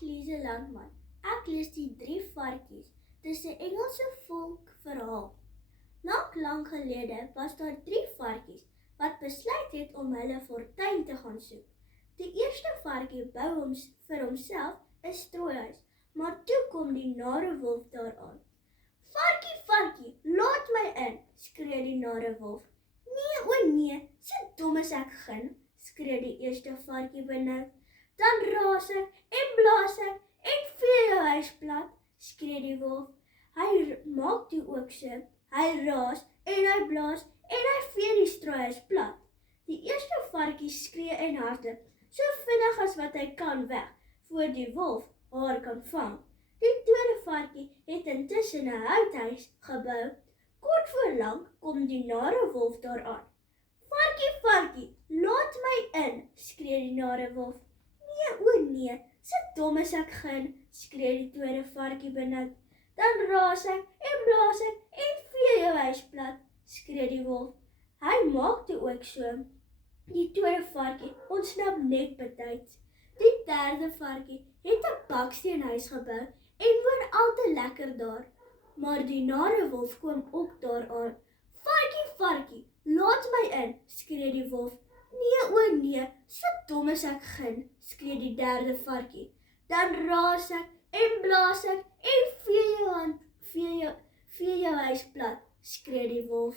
Lise Landman. Ek lees die 3 varkies. Dis 'n Engelse volkverhaal. Lank gelede was daar 3 varkies wat besluit het om hulle fortuin te gaan soek. Die eerste varkie bou vir homself 'n strooihuis, maar toe kom die nare wolf daaraan. Varkie, laat my in, skree die nare wolf. Nee, o nee, so dom is ek geen, skree die eerste varkie benoud. Dan raas ek en blaas ek en vee jou huis plat, skree die wolf. Hy maak toe ook so. Hy raas en hy blaas en hy vee die strooihuis plat. Die eerste varkie skree en hardloop, so vinnig as wat hy kan weg, voor die wolf haar kan vang. Die tweede varkie het intussen 'n houthuis gebou. Kort voor lank kom die nare wolf daaraan. Varkie, laat my in, skree die nare wolf. Nee, o nee, so dom is ek geen, skree die tweede varkie benoud. Dan raas ek en blaas ek en vee jou huis plat, skree die wolf. Hy maak toe ook so. Die tweede varkie ontsnap net betyds. Die derde varkie het 'n baksteenhuis gebou en woon al te lekker daar. Maar die nare wolf kom ook daaraan. Varkie, laat my in, skree die wolf. Nee, o nee, so dom is ek geen, skree die derde varkie. Dan raas ek en blaas ek en vee jou huis plat, skree die wolf.